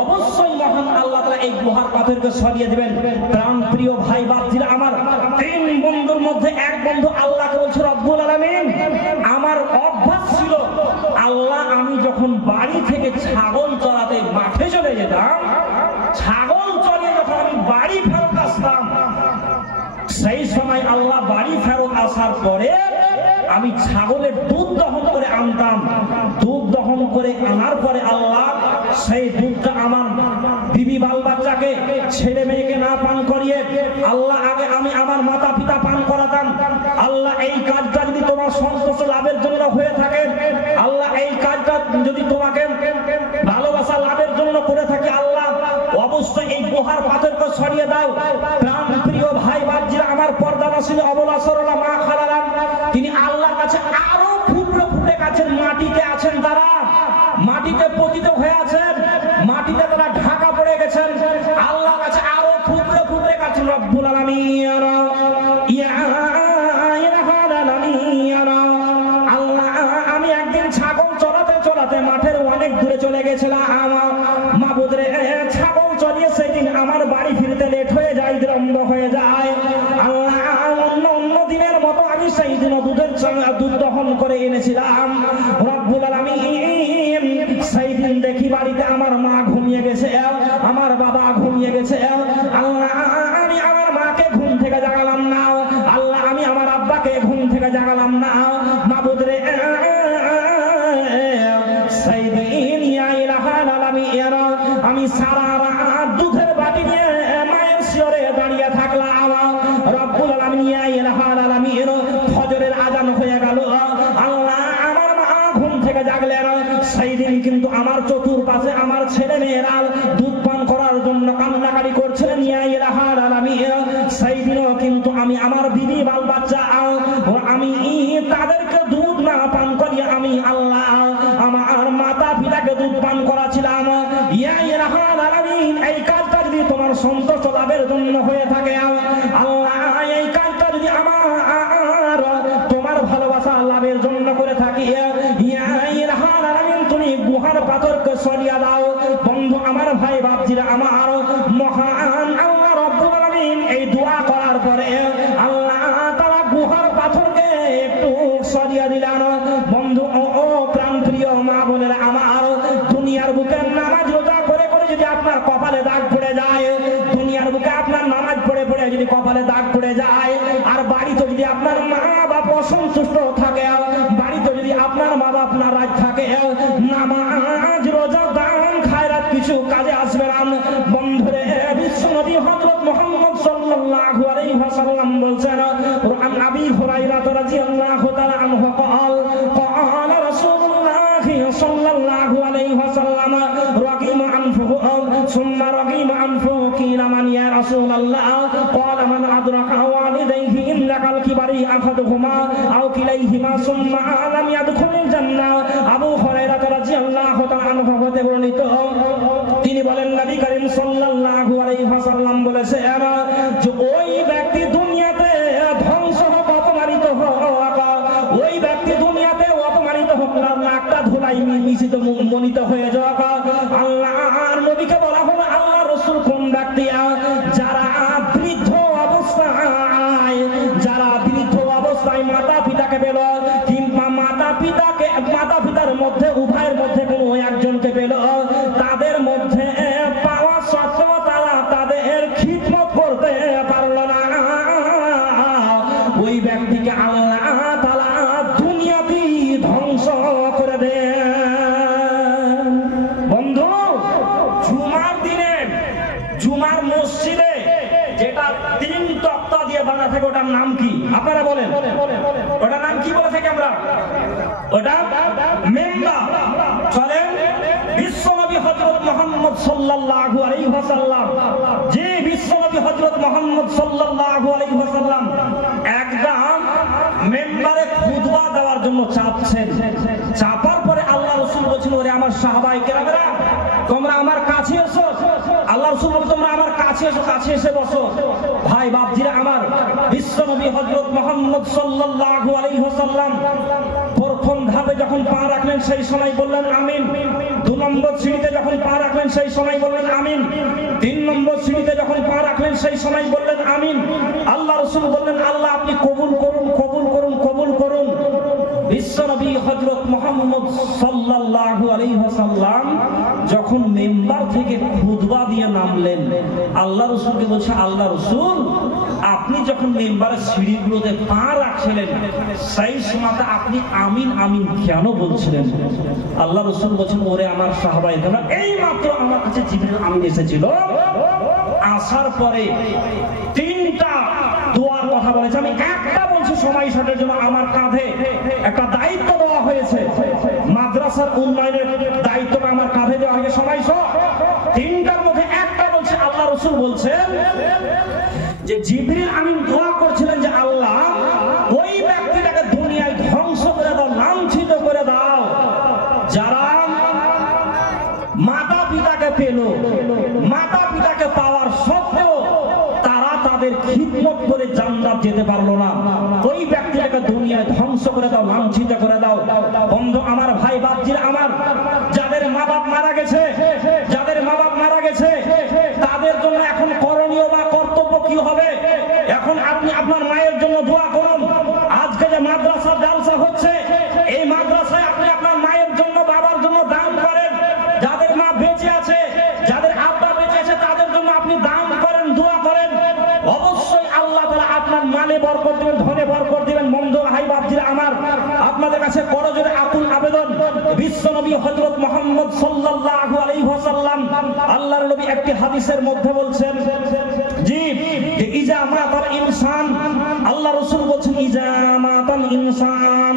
অবশ্যই মহান আল্লাহ তাআলা এই গুহার পাথরকে সরিয়ে দিবেন। প্রাণ প্রিয় ভাই বাপজিরা আমার, তিন বন্ধুর মধ্যে এক বন্ধু আল্লাহকে বলছে, রব্বুল আলামিন, আমার অভ্যাস ছিল আল্লাহ, আমি যখন বাড়ি থেকে ছাগল চড়াতে মাঠে চলে যেতাম, ছাগল চড়িয়ে যখন আমি বাড়ি ফেরত আসতাম, সেই সময় আল্লাহ বাড়ি ফেরত আসার পরে আমি ছাগলের দুধ দহন করে আনতাম। দুধ দহন করে আনার পরে আল্লাহ সেই দুধটা আমার বিবি বাল বাচ্চাকে, ছেলে মেয়েকে না পান করিয়ে আল্লাহ আগে আমি আমার মাতা পিতা পান করাতাম। আল্লাহ এই কাজটা যদি তোমার সন্তোষ লাভের জন্য হয়ে থাকে, আল্লাহ এই কাজটা যদি তোমাকে ভালোবাসা লাভের জন্য করে থাকে, আল্লাহ অবশ্যই এই গুহার পাথরকে সরিয়ে দাও। প্রাণ প্রিয় ভাই বাপজিরা আমার, পর্দানাসীন অবলা সরলা মা খালারাম, তিনি আল্লাহর কাছে আরো ফুটে ফুটে কাছের মাটিতে আছেন, তারা মাটিতে পতিত হয়ে আছেন, মাটিতে তারা ঢাকা পড়ে গেছেন। আল্লাহর কাছে আরো ফুটে ফুটে কাছেন। রব্বুল আলামিন, আল্লাহ, আমি একদিন ছাগল চড়াতে চড়াতে মাঠের অনেক দূরে চলে গেছিলাম। মাবুদ রে, ছাগল চড়িয়ে সেদিন আমার বাড়ি ফিরতে লেট হয়ে যায়, বিলম্ব হয়ে যায়। আল্লাহ, অন্য দিনের মতো আমি সেই দিন দুধ দহন করে এনেছিলাম। রব্বুল আলামিন, সেই দিন দেখি বাড়িতে আমার মা ঘুমিয়ে গেছে, আমার বাবা ঘুমিয়ে গেছে। আল্লাহ, আমি আমার মাকে ঘুম থেকে জাগালাম না। আল্লাহ, আমি আমার আব্বাকে ঘুম থেকে জাগালাম না। মাবুদ রে, সেই দিন আমি সারা রাত দুধের বাটি নিয়ে মায়ের শিয়রে দাঁড়িয়ে থাকলাম। রব্বুল আলামিন, ফজরের আযান হয়ে গেল। আল্লাহ, আমার মা ঘুম থেকে জাগলেন। সেই দিন কিন্তু আমার চতুর্পাশে আমার ছেলে মেয়েরা দুধ পান করার জন্য কান্নাকাটি করছিলেন। সেই দিনও কিন্তু আমি আমার বিবি বাল বাচ্চা, আমি তাদেরকে দুধ না পান করিয়ে আমি আল্লাহ আমার মাতা পিতাকে দুধ পান করাছিলাম। এই কাজটা যদি তোমার সন্তোষ লাভের জন্য হয়ে থাকে, আল্লাহ, এই কাজটা যদি আমার তোমার ভালোবাসা লাভের জন্য করে থাকি, তুমি গুহার পাথরকে সরিয়ে দাও। বন্ধু আমার, ভাই বাপজিরা আমার, মহান আল্লাহ রব্বুল আলামিন এই দোয়া করার পরে আল্লাহ তাআলা গুহার পাথরকে একটু সরিয়ে দিলেন। বন্ধু ও প্রাণ প্রিয় মা বোনেরা আমার, দুনিয়ার বুকে নামাজ রোজা করে করে যদি আপনার কপালে দাগ পড়ে যায়, দুনিয়ার বুকে আপনার নামাজ পড়ে পড়ে যদি কপালে দাগ পড়ে যায়, আর বাড়িতে যদি আপনার মা বাপ অসন্তুষ্ট থাকে, বাড়িতে যদি আপনার মা বাপ নারাজ থাকে, নামাজ রোজা দান খায়রাত কিছু কাজে আসবে না। বন্ধুরে, বিশ্বনবী হযরত মুহাম্মদ সাল্লাল্লাহু আলাইহি ওয়াসাল্লাম বলছেন, আন আবি হুরায়রা রাদিয়াল্লাহু তাআলা আনহু قال قال رسول الله صلى الله عليه وسلم رغم أنفه ثم رغم أنفه قيل من يا رسول الله قال من أدرك والديه إنك الكبر أحدهما أو كليهما ثم لم يدخل الجنة। আবু হুরায়রা রাদিয়াল্লাহু তাআলা আনহু হতে বর্ণিত, তিনি বলেন, নবী করিম সাল্লাল্লাহু আলাইহি ওয়াসাল্লাম বলেছেন যে ওই ব্যক্তি দুনিয়াতে ধ্বংস হোক, অপমানিত হোক, ওই ব্যক্তি দুনিয়াতে অপমানিত হোক, নাকটা ধুলাই মিশিত মনিত হয়ে যাক। আল্লাহর নবীকে বলা হলো, আল্লাহ রাসূল কোন ব্যক্তি? যারা বৃদ্ধ অবস্থায় মাতা পিতাকে পেল, কিংবা মাতা পিতার মধ্যে উভয়ের মধ্যে কোনো একজনকে পেল, তাদের মধ্যে পাওয়া সত্ত্বেও তারা তাদের খিদমত করতে পারল না, ওই ব্যক্তিকে আল্লাহ তাআলা দুনিয়াতেই ধ্বংস করে দেন। বন্ধু, জুমার দিনে জুমার মসজিদে যেটা তিন তক্তা দিয়ে বানা থাকে, ওটার নাম কি আপনারা বলেন? ওটার নাম কি বলে থাকি আমরা? ওটা মেম্বার। চলেন, বিশ্বনবী হযরত মুহাম্মদ সাল্লাল্লাহু আলাইহি ওয়াসাল্লাম, যে বিশ্বনবী হযরত মুহাম্মদ সাল্লাল্লাহু আলাইহি ওয়াসাল্লাম একদম মেম্বারে খুতবা দেওয়ার জন্য চাপছেন। চাপার পরে আল্লাহ রাসূল বলেছেন, আমার সাহাবায়ে কেরামরা, তোমরা আমার কাছে এসো। আল্লাহ রাসূল বলেন তোমরা আমার কাছে এসো, কাছে এসে বসো। ভাই বাপজিরা আমার, বিশ্বনবী হযরত মুহাম্মদ সাল্লাল্লাহু আলাইহি ওয়াসাল্লাম প্রথম ধাপে যখন পা রাখলেন সেই সময় বললেন আমিন। 2 নম্বর সিঁড়িতে যখন পা রাখলেন সেই সময় বললেন আমিন। 3 নম্বর সিঁড়িতে যখন পা রাখলেন সেই সময় বললেন আমিন। আল্লাহ রাসূল বললেন আল্লাহ আপনি কবুল করুন, কবুল করুন, কবুল করুন। বিশ্বনবী হযরত মুহাম্মদ সাল্লাল্লাহু আলাইহি ওয়াসাল্লাম যখন মিম্বার থেকে খুতবা দিয়ে নামলেন, আল্লাহ রাসূলকে বলছে আল্লাহ রাসূল আপনি যখন মিম্বারের সিঁড়িগুলোতে পা রাখছিলেন সেই সময়তে আপনি আমিন আমিন কেন বলছিলেন? আল্লাহ রাসূল বলেন ওরে আমার সাহাবায়ে কেরাম, এই মাত্র আমার কাছে জিবরিল আমিন এসেছিল, আসার পরে 3টা দোয়ার কথা বলেছে, আমি একটা বলছি সময় শর্টের জন্য। আমার কাঁধে একটা দায়িত্ব দেওয়া হয়েছে, মাদ্রাসার উন্নয়নের দায়িত্বটা আমার কাঁধে দেওয়া হয়েছে সময় শর্ট। 3টার মধ্যে একটা বলছে আল্লাহ রাসূল বলছেন যে জিবরিল আমিন দোয়া করছিলেন যে আল্লাহ ওই ব্যক্তিটাকে দুনিয়ায় ধ্বংস করে দাও, লাঞ্ছিত করে দাও যারা মাতা পিতাকে পেল, মাতা পিতাকে পাওয়ার সত্ত্বেও তারা তাদের খিদমত করে জান্নাত যেতে পারলো না, ওই ব্যক্তিটাকে দুনিয়ায় ধ্বংস করে দাও, লাঞ্ছিত করে দাও। বন্ধু আমার, ভাই বাপজিরা আমার, যাদের মা বাপ মারা গেছে, যাদের মা বাপ মারা গেছে তাদের জন্য এখন করণীয় বা কর্তব্য কি হবে? এখন আপনি আপনার মায়ের জন্য দোয়া করুন। আজকে যে মাদ্রাসা জালসা হচ্ছে, এই মাদ্রাসায় আপনি আপনার মায়ের জন্য বাবার জন্য দান করেন। যাদের মা বেঁচে আছে, যাদের আব্বা বেঁচে আছে তাদের জন্য আপনি দান করেন, দোয়া করেন। অবশ্যই আল্লাহ তাআলা আপনার মালে বরকত দিবেন, ধনে বরকত দিবেন। বন্ধু ভাই বাপজিরা আমার, আপনাদের কাছে করজোড়ে আকুল আবেদন, বিশ্বনবী হযরত মুহাম্মদ সাল্লাল্লাহু আলাইহি ওয়াসাল্লাম আল্লাহর নবী একটি হাদিসের মধ্যে বলছেন জি যে ইজা মাতাল ইনসান, আল্লাহ রাসূল বলেন ইজা মাতাল ইনসান,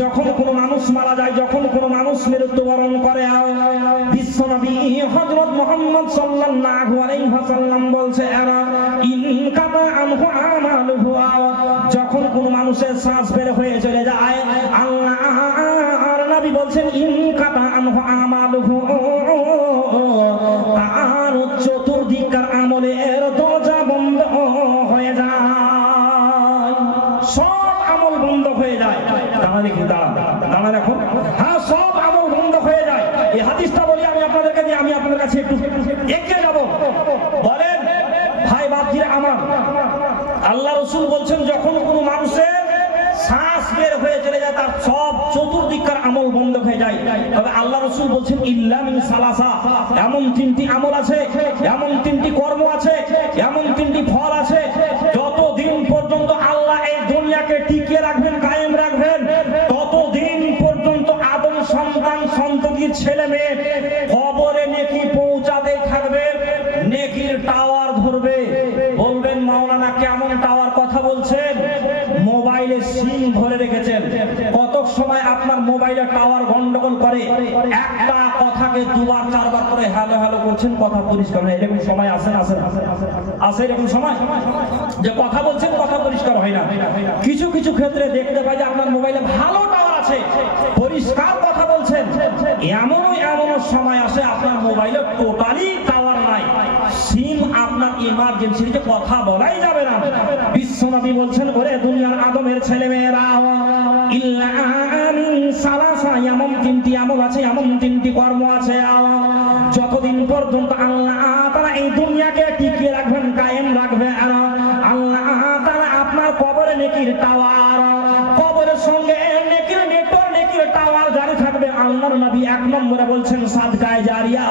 যখন কোনো মানুষ মারা যায়, যখন কোনো মানুষ মৃত্যুবরণ করে, বিশ্বনবী হযরত মুহাম্মদ সাল্লাল্লাহু আলাইহি ওয়াসাল্লাম বলছে এরা ইনকাতা আনহু আমালুহু, যখন কোনো মানুষের শ্বাস বের হয়ে চলে যায়, আল্লাহর নবী বলছেন ইনকাতা আনহু আমালুহু, আর চতুর্দিককার আমলের দরজা বন্ধ হয়ে যায়, সব আমল বন্ধ হয়ে যায়। দাঁড়ান কি দাঁড়ান এখন, হ্যাঁ সব আমল বন্ধ হয়ে যায়। এই হাদিসটা বলি আমি আপনাদেরকে, আমি আপনাদের কাছে একটু এগিয়ে যাব। বলেন ভাই বাপজিরা আমার, আল্লাহ রাসূল বলছেন যখন কোনো মানুষের শ্বাস বের হয়ে চলে যায় তার সব চতুর্দিককার আমল বন্ধ হয়ে যায়। তবে আল্লাহ রাসূল বলছেন ইল্লা মিন সালাসা, এমন 3টি আমল আছে, এমন 3টি কর্ম আছে, এমন 3টি ফল আছে, যতদিন পর্যন্ত আল্লাহ এই দুনিয়াকে টিকিয়ে রাখবেন, কায়েম রাখবেন, ততদিন পর্যন্ত আদম সন্তান সন্ততি ছেলে মেয়ে কবরে নেকি পৌঁছাতে থাকবে, নেকির টাওয়ার ধরবে। বলবেন মাওলানা কেমন টাওয়ার কথা বলছেন? মোবাইলে সিম ভরে রেখেছেন, কত সময় আপনার মোবাইলে টাওয়ার গন্ডগোল করে, একটা কথাকে 2বার 4বার করে হ্যালো হ্যালো করছেন, কথা পরিষ্কার হয়, এরকম সময় আসে আসে এরকম সময় যে কথা বলছেন কথা পরিষ্কার হয় না। কিছু কিছু ক্ষেত্রে দেখতে পাই যে আপনার মোবাইলে ভালো টাওয়ার আছে, পরিষ্কার কথা বলছেন, এমনও সময় আসে আপনার মোবাইলে টোটালি টাওয়ার নাই, সিম আপনার ইমার্জেন্সি যে কথা বলাই যাবে না। বিশ্বনবী বলছেন ওরে দুনিয়ার আদমের ছেলে মেয়েরা ইল্লা মিন সালাসা, এমন 3টি আমল আছে, এমন 3টি কর্ম আছে, যতদিন পর্যন্ত আল্লাহ তাআলা এই দুনিয়াকে টিকিয়ে রাখবেন, কায়েম রাখবে, আল্লাহ তাআলা আপনার কবরে নেকির টাওয়ার, কবরের সঙ্গে নেকির নেটওয়ার্ক, নেকির টাওয়ার জারি থাকবে। আল্লাহর নবী 1 নম্বরে বলছেন সাদকায়ে জারিয়া।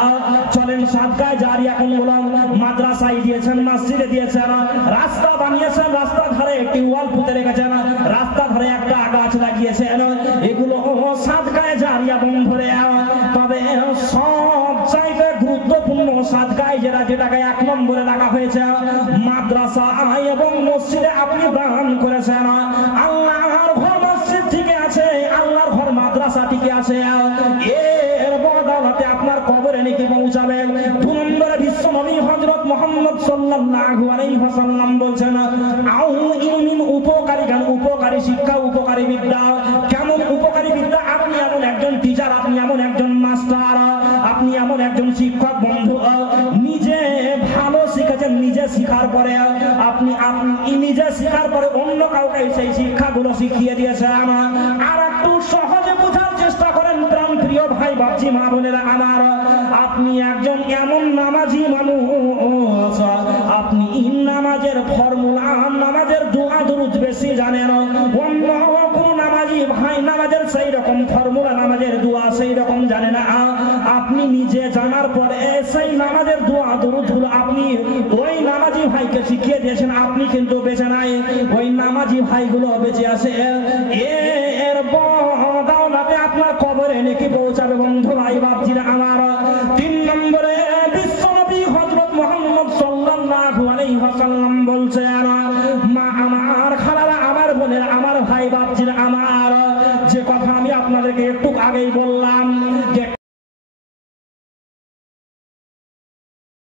চলেন সাদকায়ে জারিয়া কোনগুলো? মাদ্রাসায় দিয়েছেন, মসজিদে দিয়েছেন, রাস্তা বানিয়েছেন, রাস্তার ধারে একটি ওয়াল পুঁতে রেখেছেন, রাস্তার ধারে একটা গাছ লাগিয়েছেন, এগুলো সাদকায়ে জারিয়া বন্ধুরে। তবে সবচাইতে গুরুত্বপূর্ণ সাদকায়ে জারিয়া যেটাকে 1 নম্বরে রাখা হয়েছে, মাদ্রাসা এবং মসজিদে আপনি দান করেছেন। আল্লাহর ঘর মসজিদ ঠিক আছে, আল্লাহর ঘর মাদ্রাসা ঠিক আছে, এর বদৌলতে আপনার কবরে নেকি পৌঁছাবে। 2 নম্বরে বিশ্বনবী হযরত মুহাম্মদ সাল্লাল্লাহু আলাইহি ওয়াসাল্লাম বলছেন আউ ইলমিন, উপকারী জ্ঞান, উপকারী শিক্ষা, উপকারী বিদ্যা। কেমন উপকারী বিদ্যা? আপনি এমন একজন টিচার, আপনি এমন একজন মাস্টার শিক্ষক বন্ধু নিজে ভালো শিখেছেন, নিজে শিখার পরে আপনি নিজে শিখার পরে অন্য কাউকে সেই শিক্ষাগুলো শিখিয়ে দিয়েছে। আর একটু সহজে বোঝার চেষ্টা করেন প্রাণ প্রিয় ভাই বাপজি মা বোনেরা আমার, আপনি একজন এমন নামাজি মানুষ, আপনি নামাজের ফর্মুলা, নামাজের দোয়া দরুদ বেশি জানেন, অন্য কোন নামাজি ভাই নামাজের সেই রকম ফর্মুলা, নামাজের দোয়া সেই রকম জানে না। আপনি নিজে জানার পরে সেই নামাজের দোয়া দরুদ গুলো আপনি ওই নামাজি ভাইকে শিখিয়ে দিয়েছেন। আপনি কিন্তু বেঁচে নাই, ওই নামাজি ভাইগুলো বেঁচে আছে। এর বদৌলতে আপনার কবরে নেকি পৌঁছাবে বন্ধু ভাই বাপজিরা আমার। 3 নম্বরে বিশ্বনবী হযরত মুহাম্মদ সাল্লাল্লাহু আলাইহি ওয়াসাল্লাম বলছেন, মা আমার, খালারা আমার, বোনেরা আমার, ভাই বাপজিরা আমার, যে কথা আমি আপনাদেরকে একটু আগেই বললাম